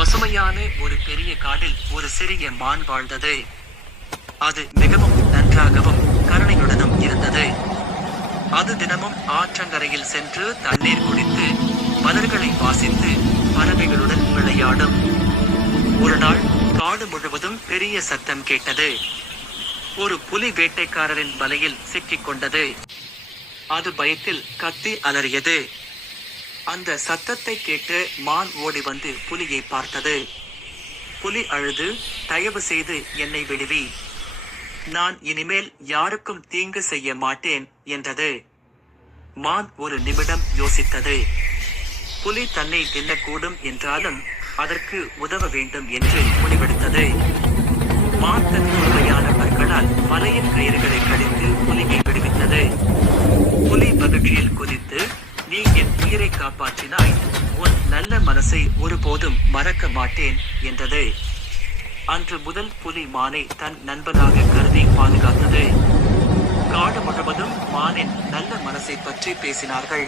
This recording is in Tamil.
பசுமையான ஒரு பெரிய காடில் ஒரு சிறிய மான் வாழ்ந்தது. அது மிகவும் நன்றாகவும் கருணையுடனும் இருந்தது. அது தினமும் ஆற்றங்கரையில் சென்று தண்ணீர் குடித்து மலர்களை வாசித்து பறவைகளுடன் விளையாடும். ஒரு நாள் காடு முழுவதும் பெரிய சத்தம் கேட்டது. ஒரு புலி வேட்டைக்காரரின் வலையில் சிக்கிக் கொண்டது. அது பயத்தில் கத்தி அலறியது. அந்த சத்தத்தை கேட்டு மான் ஓடி வந்து புலியை பார்த்தது. புலி அழுது தயவு செய்து என்னை விடுவி. நான் இனிமேல் யாருக்கும் தீங்கு செய்ய மாட்டேன் என்றது. மான் ஒரு நிமிடம் யோசித்தது. புலி தன்னை தின்னக்கூடும் என்றாலும் அதற்கு உதவ வேண்டும் என்று முடிவெடுத்தது. மான் தன் உண்மையான பற்களால் வலையின் கயிறுகளை கடித்து புலியை காப்பாற்றினாய் உன் நல்ல மனசை ஒருபோதும் மறக்க மாட்டேன் என்றது. அன்று முதல் புலி மானை தன் நண்பனாக கருதி பாதுகாத்தது. காடு முழுவதும் மானின் நல்ல மனசை பற்றி பேசினார்கள்.